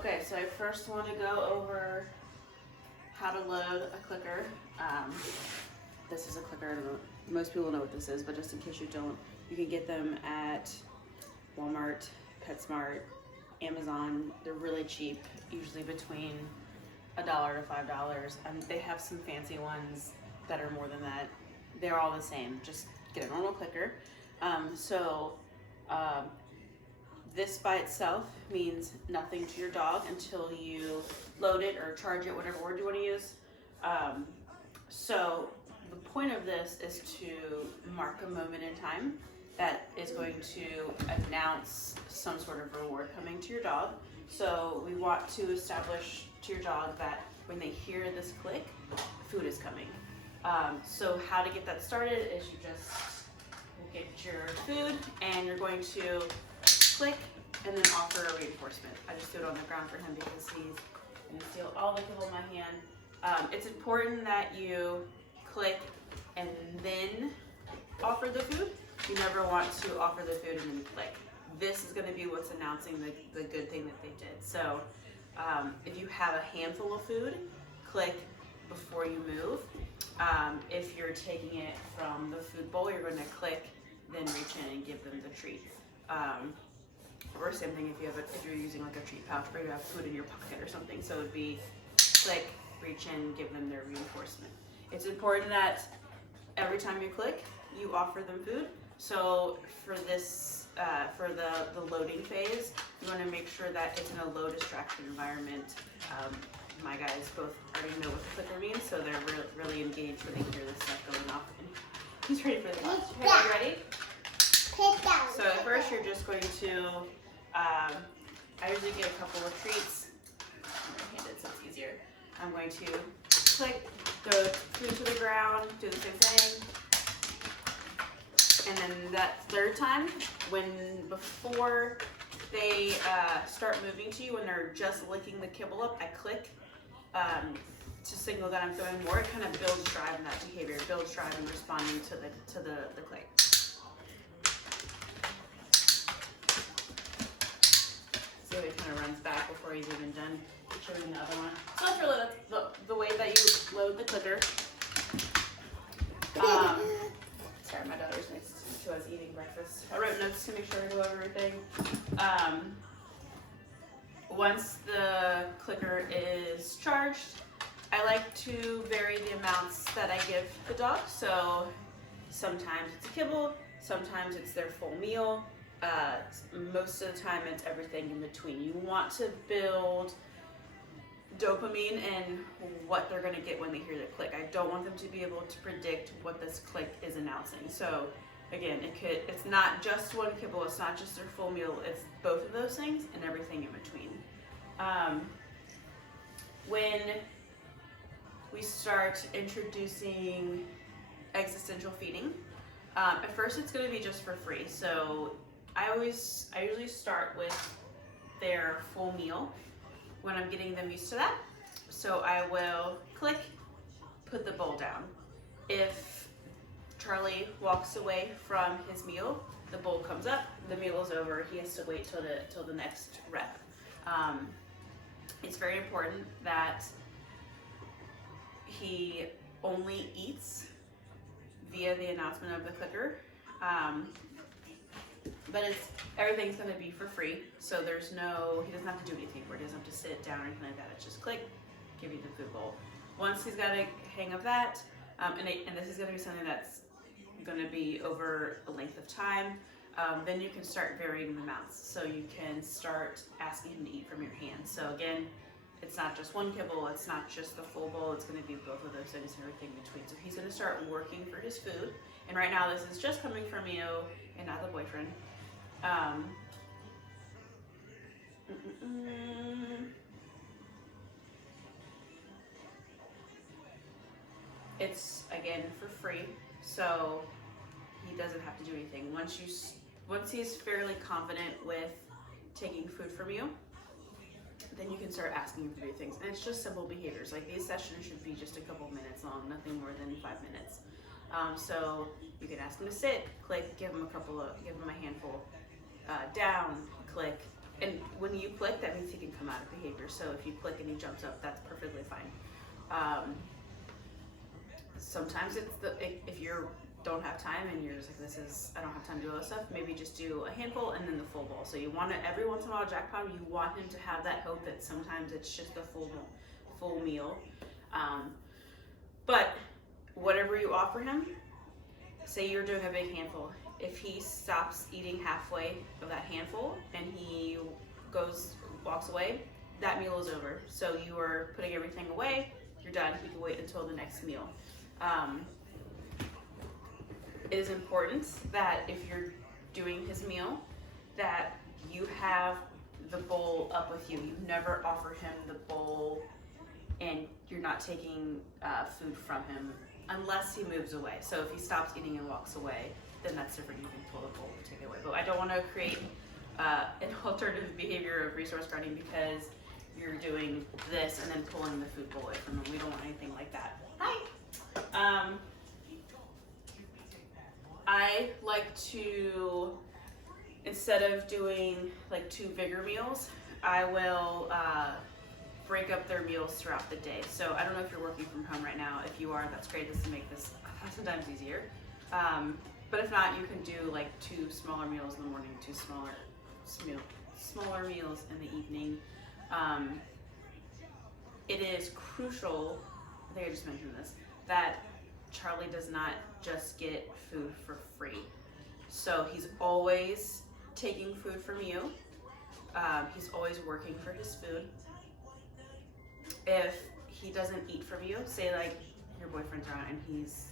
Okay, so I first want to go over how to load a clicker. This is a clicker. I don't know, most people know what this is, but just in case you don't, you can get them at Walmart, PetSmart, Amazon. They're really cheap, usually between $1 to $5. They have some fancy ones that are more than that. They're all the same. Just get a normal clicker. So this by itself means nothing to your dog until you load it or charge it, whatever word you want to use. So the point of this is to mark a moment in time that is going to announce some sort of reward coming to your dog. So we want to establish to your dog that when they hear this click, food is coming. So how to get that started is you just get your food and you're going to click and then offer a reinforcement. I just threw it on the ground for him because he's going to steal all the kibble in my hand. It's important that you click and then offer the food. You never want to offer the food and then click. This is going to be what's announcing the good thing that they did. So if you have a handful of food, click before you move. If you're taking it from the food bowl, you're going to click, then reach in and give them the treat. Or same thing if you're using like a treat pouch where you have food in your pocket or something. So it would be click, reach in, give them their reinforcement. It's important that every time you click, you offer them food. So for this, for the loading phase, you want to make sure that it's in a low distraction environment. My guys both already know what the clicker means, so they're really engaged when they hear this stuff going off. And he's ready for the lunch. Okay, you ready? So at first you're just going to, I usually get a couple of treats. I'm right-handed, so it's easier. I'm going to click, throw food to the ground, do the same thing. And then that third time, before they start moving to you, when they're just licking the kibble up, I click to signal that I'm throwing more. It kind of builds drive in that behavior, builds drive in responding to the click. See how he kind of runs back before he's even done showing the other one. So that's really the way that you load the clicker. Sorry, my daughter's next to us eating breakfast. I wrote notes to make sure I go over everything. Once the clicker is charged, I like to vary the amounts that I give the dog. So sometimes it's a kibble, sometimes it's their full meal. Most of the time it's everything in between. You want to build dopamine and what they're going to get when they hear the click. I don't want them to be able to predict what this click is announcing. So again, it's not just one kibble, it's not just their full meal, it's both of those things and everything in between. When we start introducing existential feeding, at first it's going to be just for free. So I usually start with their full meal when I'm getting them used to that. So I will click, put the bowl down. If Charlie walks away from his meal, the bowl comes up, the meal is over, he has to wait till the next rep. It's very important that he only eats via the announcement of the clicker. But everything's going to be for free, so he doesn't have to do anything where he doesn't have to sit down or anything like that. It's just click, give you the food bowl. Once he's got a hang of that, and this is going to be something that's going to be over a length of time, then you can start varying the amounts. So you can start asking him to eat from your hand. So again, it's not just one kibble, it's not just the full bowl, it's going to be both of those things and everything in between. So he's going to start working for his food. And right now this is just coming from you and not the boyfriend. It's again for free, so he doesn't have to do anything. Once he's fairly confident with taking food from you, then you can start asking him to do things. And it's just simple behaviors. Like these sessions should be just a couple minutes long, nothing more than 5 minutes. So you can ask him to sit, click, give him a handful, down, click, and when you click, that means he can come out of behavior. So if you click and he jumps up, that's perfectly fine. Sometimes if you don't have time and you're just like, I don't have time to do all this stuff, maybe just do a handful and then the full bowl. So you want to, every once in a while, Jack Pound, you want him to have that hope that sometimes it's just a full meal. But whatever you offer him, say you're doing a big handful. If he stops eating halfway of that handful and he walks away, that meal is over. So you are putting everything away, you're done. He can wait until the next meal. It is important that if you're doing his meal, that you have the bowl up with you. You never offer him the bowl and you're not taking food from him unless he moves away. So if he stops eating and walks away, then that's different. You can pull the bowl and take it away. But I don't want to create an alternative behavior of resource guarding because you're doing this and then pulling the food bowl away from him. We don't want anything like that. Hi. I like to, instead of doing like 2 bigger meals, I will break up their meals throughout the day. So I don't know if you're working from home right now. If you are, that's great. This will make this 1,000 times easier. But if not, you can do like 2 smaller meals in the morning, 2 smaller meals in the evening. It is crucial, I think I just mentioned this, that Charlie does not just get food for free. So he's always taking food from you. He's always working for his food. If he doesn't eat from you, say like your boyfriend's around and he's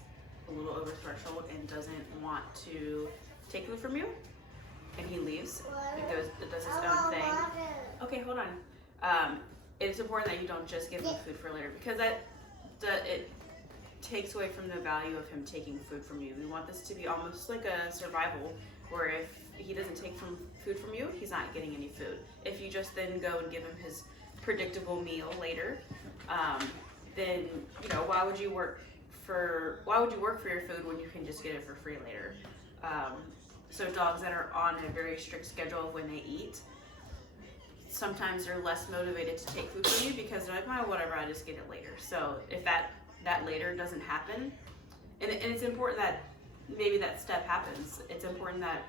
a little over threshold and doesn't want to take food from you, and he leaves and does his own thing. Okay, hold on. It's important that you don't just give him food for later because it takes away from the value of him taking food from you. We want this to be almost like a survival where if he doesn't take food from you, he's not getting any food. If you just then go and give him his predictable meal later, then why would you work for your food when you can just get it for free later? So dogs that are on a very strict schedule of when they eat, sometimes they're less motivated to take food from you because they're like, oh, whatever, I just get it later. So if that later doesn't happen, and it's important that maybe that step happens. It's important that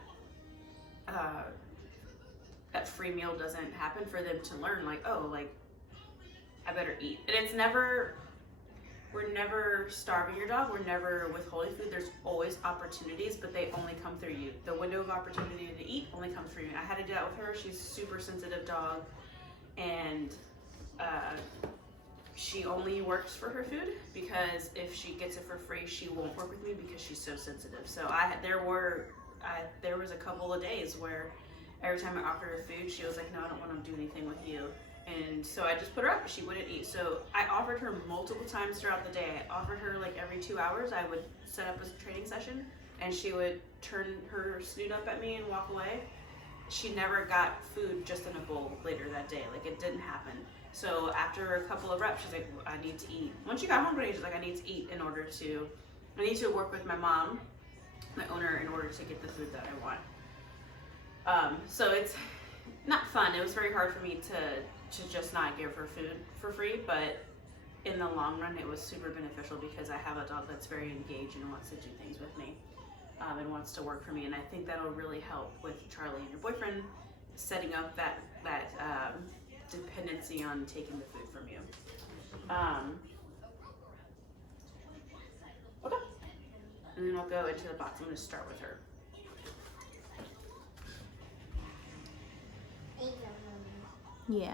that free meal doesn't happen for them to learn, like, oh, like, I better eat. And we're never starving your dog. We're never withholding food. There's always opportunities, but they only come through you. The window of opportunity to eat only comes through you. And I had to do that with her. She's a super sensitive dog, and she only works for her food because if she gets it for free, she won't work with me because she's so sensitive. So there was a couple of days where every time I offered her food, she was like, no, I don't want to do anything with you. And so I just put her up, she wouldn't eat. So I offered her multiple times throughout the day. I offered her like every 2 hours, I would set up a training session and she would turn her snoot up at me and walk away. She never got food just in a bowl later that day. Like, it didn't happen. So after a couple of reps, she's like, I need to eat. Once she got home today, she's like, I need to eat I need to work with my mom, my owner, in order to get the food that I want. So it's not fun. It was very hard for me to just not give her food for free, but in the long run, it was super beneficial because I have a dog that's very engaged and wants to do things with me, and wants to work for me. And I think that'll really help with Charlie and your boyfriend setting up that dependency on taking the food from you. Okay. And then I'll go into the box. I'm going to start with her. Yeah.